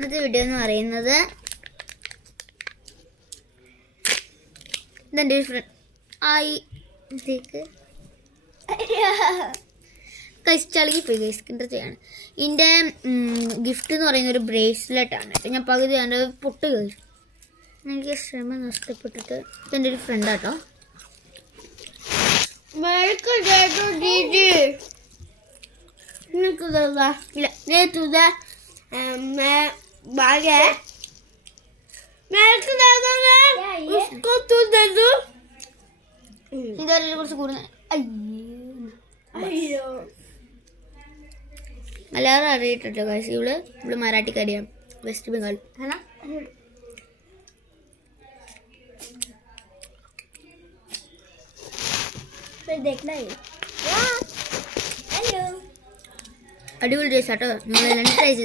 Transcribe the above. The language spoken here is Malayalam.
ഇന്നത്തെ വീഡിയോ എന്ന് പറയുന്നത് ഇതെൻ്റെ ഒരു ഫ്രണ്ട് കഴിച്ചളകി പോയി കഴിച്ചിട്ടാണ്. ഇതിൻ്റെ ഗിഫ്റ്റ് എന്ന് പറയുന്ന ഒരു ബ്രേസ്ലെറ്റ് ആണ്. ഞാൻ പകുതി അതിൻ്റെ പൊട്ട് കഴിച്ചു. എനിക്ക് ശ്രമം നഷ്ടപ്പെട്ടിട്ട് ഇതെൻ്റെ ഒരു ഫ്രണ്ടാട്ടോ. ഇതൊരു കുറച്ച് കൂടുതൽ മലയാളം അറിയിട്ടോ കാശ്. ഇവള് മറാഠിക്കാരിയാണ്, വെസ്റ്റ് ബംഗാൾ. അടിപൊളി ടേസ്റ്റ് ആട്ടോ. നിങ്ങൾ ട്രൈ ചെയ്ത്